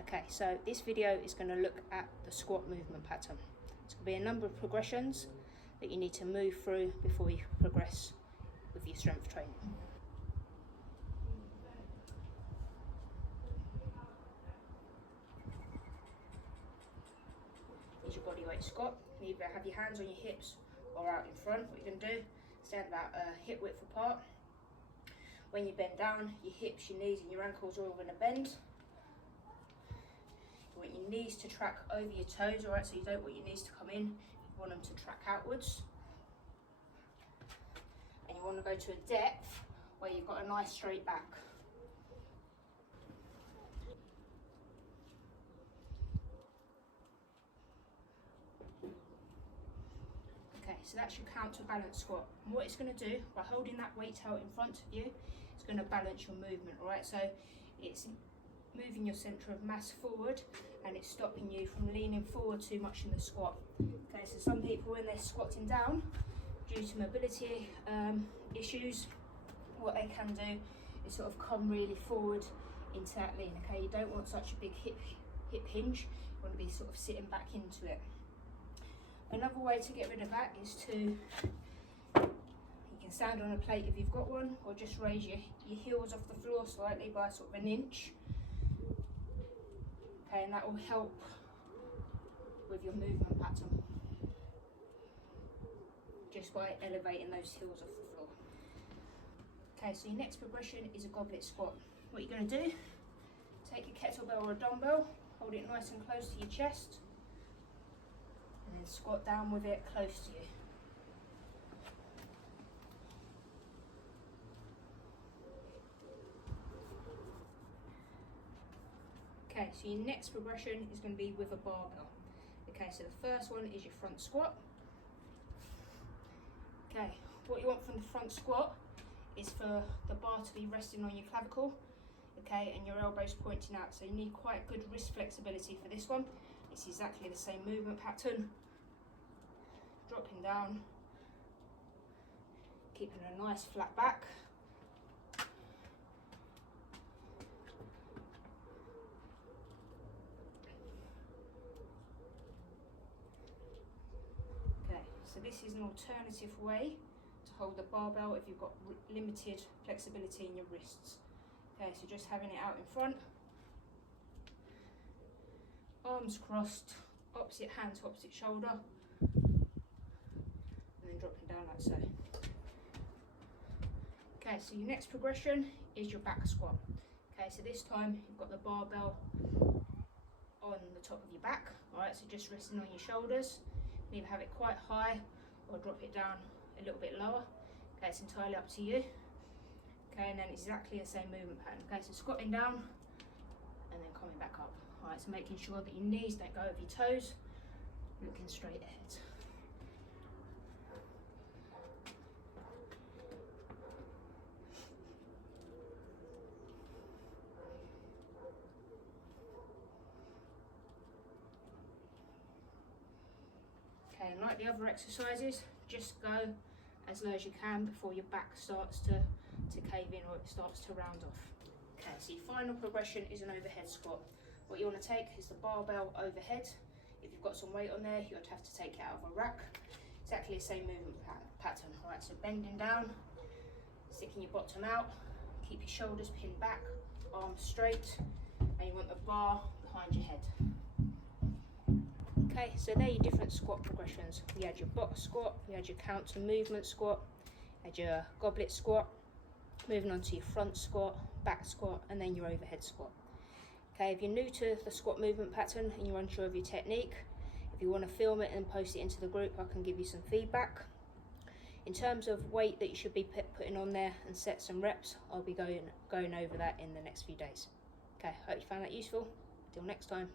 Okay, so this video is going to look at the squat movement pattern. It's going to be a number of progressions that you need to move through before you progress with your strength training. Here's your bodyweight squat. You either have your hands on your hips or out in front. What you're going to do, stand about hip width apart. When you bend down, your hips, your knees and your ankles are all going to bend. You want your knees to track over your toes, alright, so you don't want your knees to come in, you want them to track outwards. And you want to go to a depth where you've got a nice straight back. Okay, so that's your counterbalance squat. And what it's going to do, by holding that weight out in front of you, it's going to balance your movement, alright? So it's moving your centre of mass forward and it's stopping you from leaning forward too much in the squat. Okay, so some people when they're squatting down due to mobility issues, what they can do is sort of come really forward into that lean. Okay, you don't want such a big hip hinge, you want to be sort of sitting back into it. Another way to get rid of that is to, you can stand on a plate if you've got one, or just raise your heels off the floor slightly by sort of an inch. Okay, and that will help with your movement pattern, just by elevating those heels off the floor. Okay, so your next progression is a goblet squat. What you're going to do, take a kettlebell or a dumbbell, hold it nice and close to your chest, and then squat down with it close to you. Okay, so your next progression is going to be with a barbell. Okay, so the first one is your front squat. Okay, what you want from the front squat is for the bar to be resting on your clavicle, okay, and your elbows pointing out. So you need quite good wrist flexibility for this one. It's exactly the same movement pattern. Dropping down, keeping a nice flat back. So this is an alternative way to hold the barbell if you've got limited flexibility in your wrists. Okay, so just having it out in front, arms crossed, opposite hand to opposite shoulder, and then dropping down like so. Okay, so your next progression is your back squat. Okay, so this time you've got the barbell on the top of your back, alright, so just resting on your shoulders. Either have it quite high or drop it down a little bit lower. Okay, it's entirely up to you. Okay, and then exactly the same movement pattern. Okay, so squatting down and then coming back up. Alright, so making sure that your knees don't go over your toes, looking straight ahead. Okay, and like the other exercises, just go as low as you can before your back starts to cave in or it starts to round off. Okay, so your final progression is an overhead squat. What you want to take is the barbell overhead. If you've got some weight on there, you'd have to take it out of a rack. Exactly the same movement pattern. Alright, so bending down, sticking your bottom out, keep your shoulders pinned back, arms straight, and you want the bar behind your head. Okay, so there are your different squat progressions. We had your box squat, we had your counter movement squat, had your goblet squat, moving on to your front squat, back squat, and then your overhead squat. Okay, if you're new to the squat movement pattern and you're unsure of your technique, if you want to film it and post it into the group, I can give you some feedback. In terms of weight that you should be putting on there and sets and reps, I'll be going over that in the next few days. Okay, hope you found that useful. Till next time.